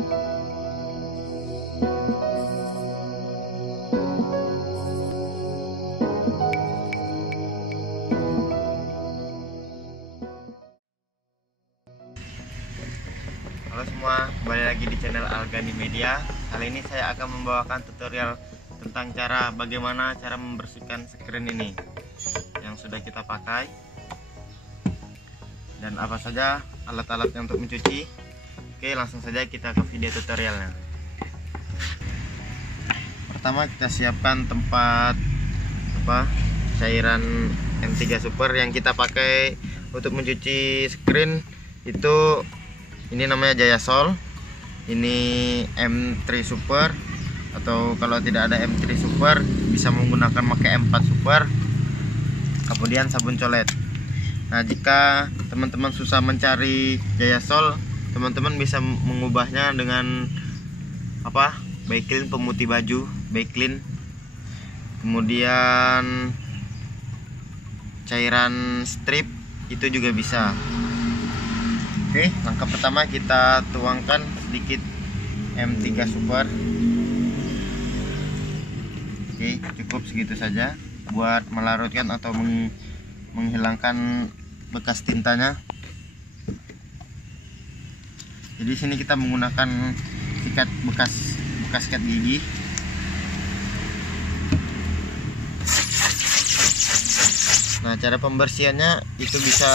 Halo semua, kembali lagi di channel Algani Media. Kali ini saya akan membawakan tutorial tentang bagaimana cara membersihkan screen ini yang sudah kita pakai dan apa saja alat-alatnya untuk mencuci. Oke, langsung saja kita ke video tutorialnya. Pertama kita siapkan tempat cairan M3 Super yang kita pakai untuk mencuci screen itu. Ini namanya Jayasol, ini M3 Super, atau kalau tidak ada M3 Super bisa menggunakan pakai M4 Super. Kemudian sabun colet. Nah, jika teman-teman susah mencari Jayasol, teman-teman bisa mengubahnya dengan Baiklin pemutih baju, Baiklin. Kemudian cairan strip itu juga bisa. Oke, langkah pertama kita tuangkan sedikit M3 Super. Oke, cukup segitu saja buat melarutkan atau menghilangkan bekas tintanya. Jadi sini kita menggunakan sikat bekas sikat gigi. Nah, cara pembersihannya itu bisa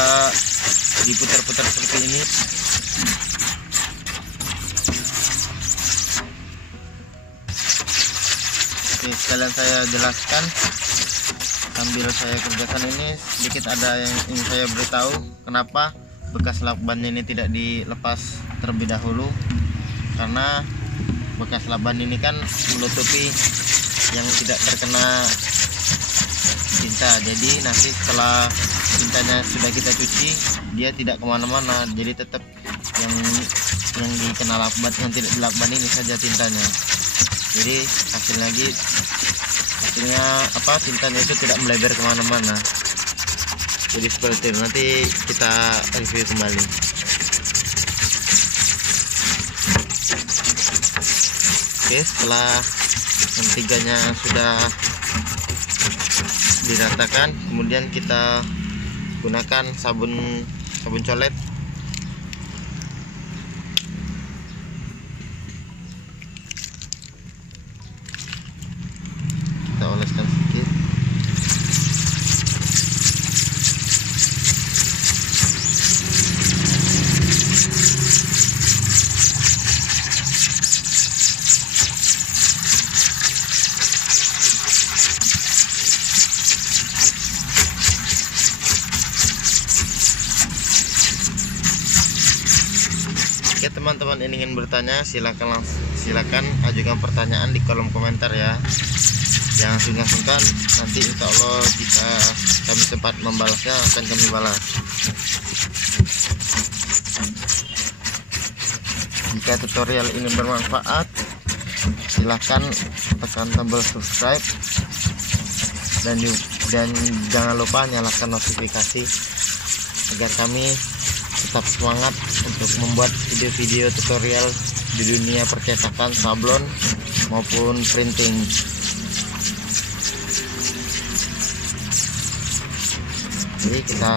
diputar-putar seperti ini. Oke, sekalian saya jelaskan sambil saya kerjakan ini. Sedikit ada yang ingin saya beritahu, kenapa bekas lakban ini tidak dilepas terlebih dahulu, karena bekas lakban ini kan menutupi yang tidak terkena tinta. Jadi nanti setelah tintanya sudah kita cuci, dia tidak kemana-mana, jadi tetap yang dikena lakban, yang tidak dilakban ini saja tintanya. Jadi hasilnya tintanya itu tidak melebar kemana-mana. Jadi seperti itu. Nanti kita review kembali. Oke, setelah yang tiganya sudah diratakan, kemudian kita gunakan sabun colet. Kita oleskan sedikit. Jika teman-teman ingin bertanya, silakan ajukan pertanyaan di kolom komentar ya. Jangan sungkan-sungkan, nanti insya Allah jika kami sempat membalasnya akan kami balas. Jika tutorial ini bermanfaat, silahkan tekan tombol subscribe dan jangan lupa nyalakan notifikasi agar kami tetap semangat untuk membuat video-video tutorial di dunia percetakan, sablon maupun printing. Jadi kita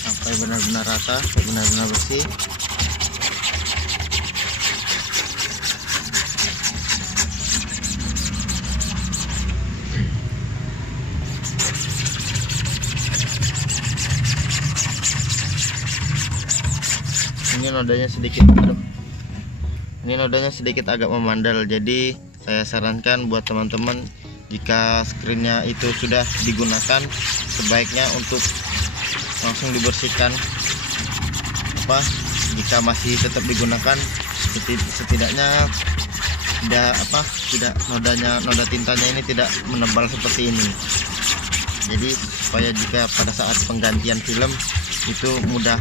sampai benar-benar rata, benar-benar bersih. Ini nodanya sedikit agak memandal, jadi saya sarankan buat teman-teman, jika screennya itu sudah digunakan, sebaiknya untuk langsung dibersihkan. Jika masih tetap digunakan, setidaknya noda tintanya ini tidak menebal seperti ini. Jadi supaya jika pada saat penggantian film itu mudah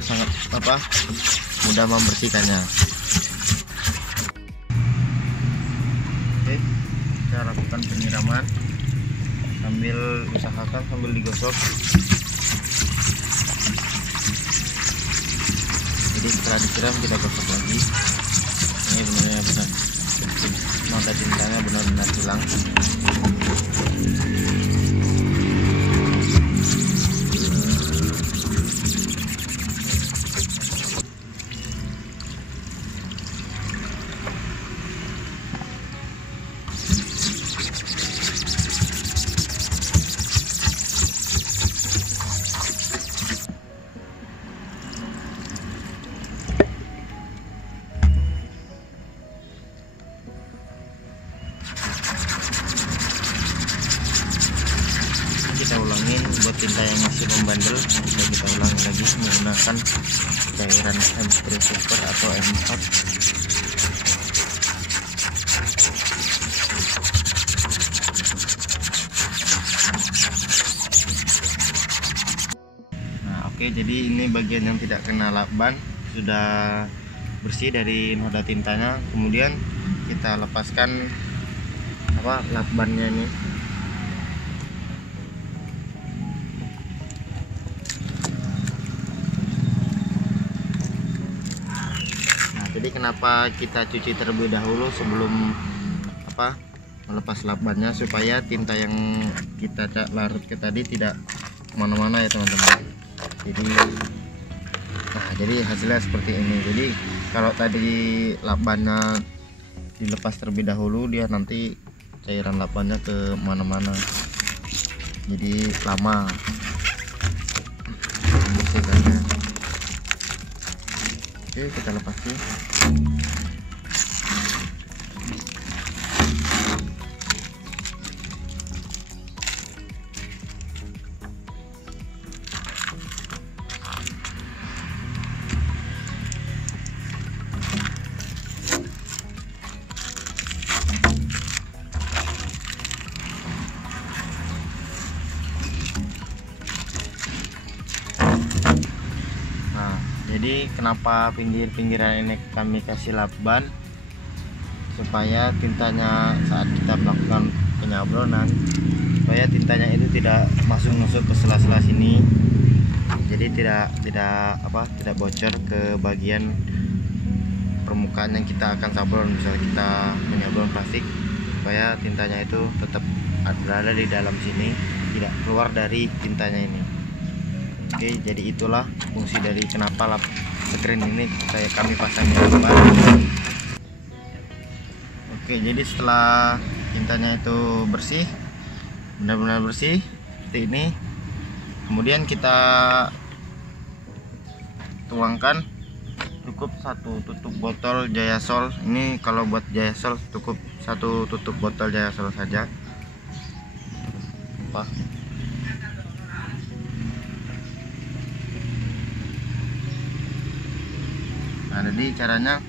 membersihkannya. Oke, kita lakukan penyiraman sambil digosok. siram, kita gosok lagi. Ini benar-benar benar noda tintanya benar-benar hilang. Kita ulangin buat tinta yang masih membandel, kita ulangi lagi menggunakan cairan M3 Super atau M4. Nah oke, jadi ini bagian yang tidak kena lakban sudah bersih dari noda tintanya. Kemudian kita lepaskan lakbannya ini. Jadi kenapa kita cuci terlebih dahulu sebelum melepas lakbannya, supaya tinta yang kita larut ke tadi tidak kemana-mana ya teman-teman. Jadi hasilnya seperti ini. Jadi kalau tadi lakbannya dilepas terlebih dahulu, dia nanti cairan lakbannya ke mana-mana, jadi lama membersihkannya. Oke, kita lepas sih. Jadi kenapa pinggir-pinggiran ini kami kasih lakban, supaya tintanya saat kita melakukan penyablonan, supaya tintanya itu tidak masuk ke sela-sela sini. Jadi tidak bocor ke bagian permukaan yang kita akan sablon. Misalnya kita menyablon plastik, supaya tintanya itu tetap berada di dalam sini, tidak keluar dari tintanya ini. Oke, jadi itulah fungsi dari kenapa lap screen ini kami pasang lakban. Oke, jadi setelah tintanya itu bersih, benar-benar bersih seperti ini, kemudian kita tuangkan. Cukup satu tutup botol Jayasol. Ini kalau buat Jayasol cukup satu tutup botol Jayasol saja. Nah, jadi caranya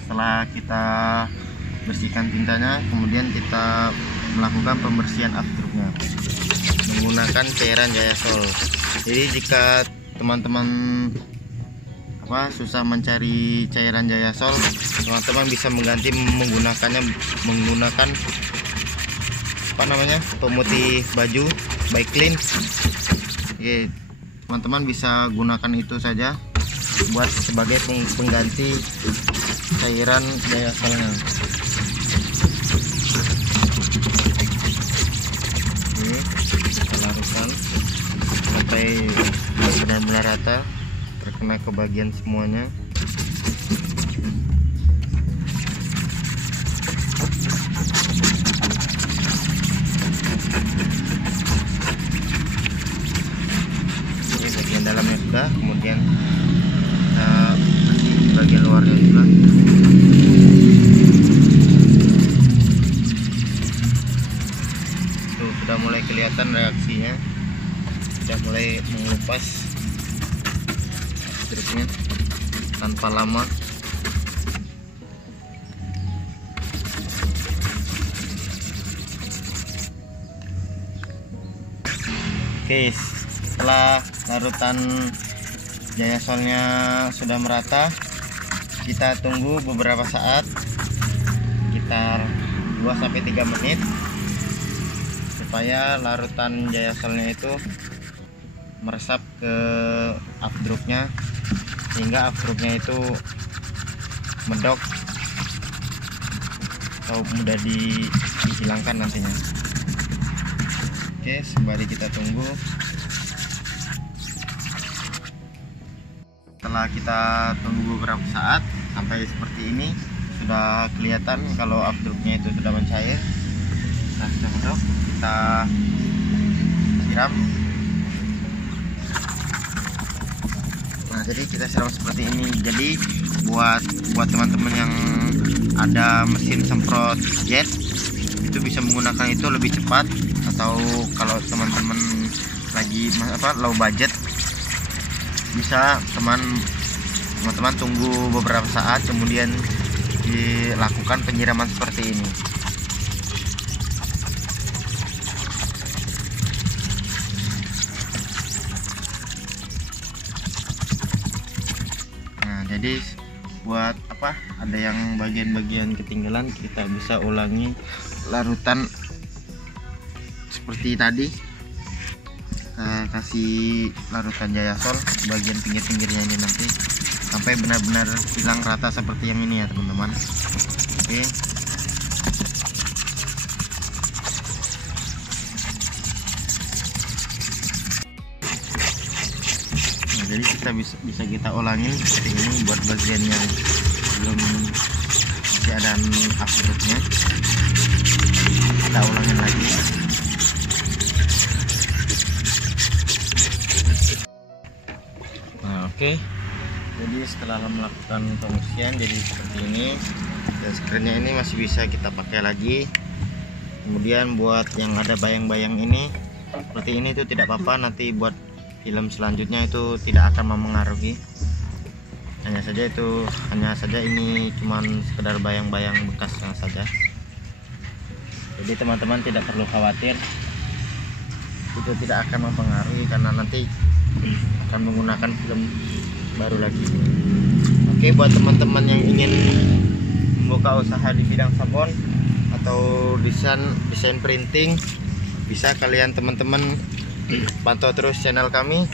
setelah kita bersihkan tintanya, kemudian kita melakukan pembersihan afternya menggunakan cairan Jayasol. Jadi jika teman-teman susah mencari cairan Jayasol, teman-teman bisa mengganti menggunakan pemutih baju by Clean. Oke, teman-teman bisa gunakan itu saja buat sebagai pengganti cairan Jayasolnya. Ini kita larutkan sampai benar-benar rata, terkena ke bagian semuanya. Ini bagian dalamnya sudah, kemudian bagian luarnya juga. Tuh, sudah mulai kelihatan reaksinya, sudah mulai mengelupas struknya tanpa lama. Oke, setelah larutan Jayasolnya sudah merata, kita tunggu beberapa saat, sekitar 2-3 menit, supaya larutan Jayasolnya itu meresap ke afdruknya, sehingga afdruknya itu medok atau mudah dihilangkan nantinya. Oke, sembari kita tunggu. Setelah kita tunggu beberapa saat sampai seperti ini, sudah kelihatan kalau afdruknya itu sudah mencair. Nah, sudah medok, kita siram. Nah, jadi kita siram seperti ini. Jadi buat teman-teman yang ada mesin semprot jet itu bisa menggunakan itu lebih cepat, atau kalau teman-teman lagi low budget, bisa teman-teman tunggu beberapa saat kemudian dilakukan penyiraman seperti ini. Nah, jadi buat ada yang bagian-bagian ketinggalan, kita bisa ulangi larutan seperti tadi. Kasih larutan Jayasol bagian pinggir-pinggirnya ini nanti sampai benar-benar hilang rata seperti yang ini ya teman-teman. Oke. Nah, jadi kita bisa kita ulangin seperti ini buat bagian yang belum masih ada afdruknya, kita ulangin lagi. Nah, oke. Jadi setelah melakukan pembersihan jadi seperti ini, dan skrinnya ini masih bisa kita pakai lagi. Kemudian buat yang ada bayang-bayang ini seperti ini itu tidak apa-apa, nanti buat film selanjutnya itu tidak akan mempengaruhi. Hanya saja ini cuman sekedar bayang-bayang bekasnya saja. Jadi teman-teman tidak perlu khawatir, itu tidak akan mempengaruhi karena nanti akan menggunakan film baru lagi. Oke, buat teman-teman yang ingin membuka usaha di bidang sabon atau desain printing, bisa kalian teman-teman pantau terus channel kami,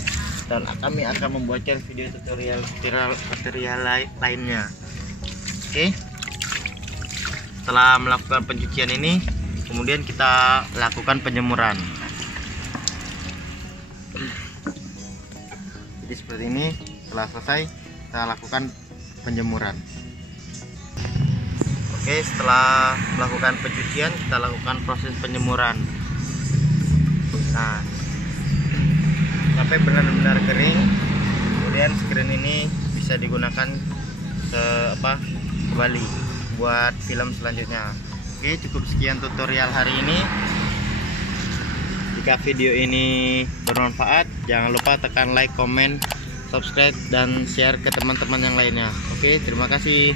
dan kami akan membuatkan video tutorial material lainnya. Oke. Setelah melakukan pencucian ini, kemudian kita lakukan penjemuran. Jadi seperti ini. Setelah selesai, kita lakukan penjemuran. Oke, setelah melakukan pencucian, kita lakukan proses penjemuran. Nah, sampai benar-benar kering, kemudian screen ini bisa digunakan kembali buat film selanjutnya. Oke, cukup sekian tutorial hari ini. Jika video ini bermanfaat, jangan lupa tekan like, komen, subscribe, dan share ke teman-teman yang lainnya. Oke, terima kasih.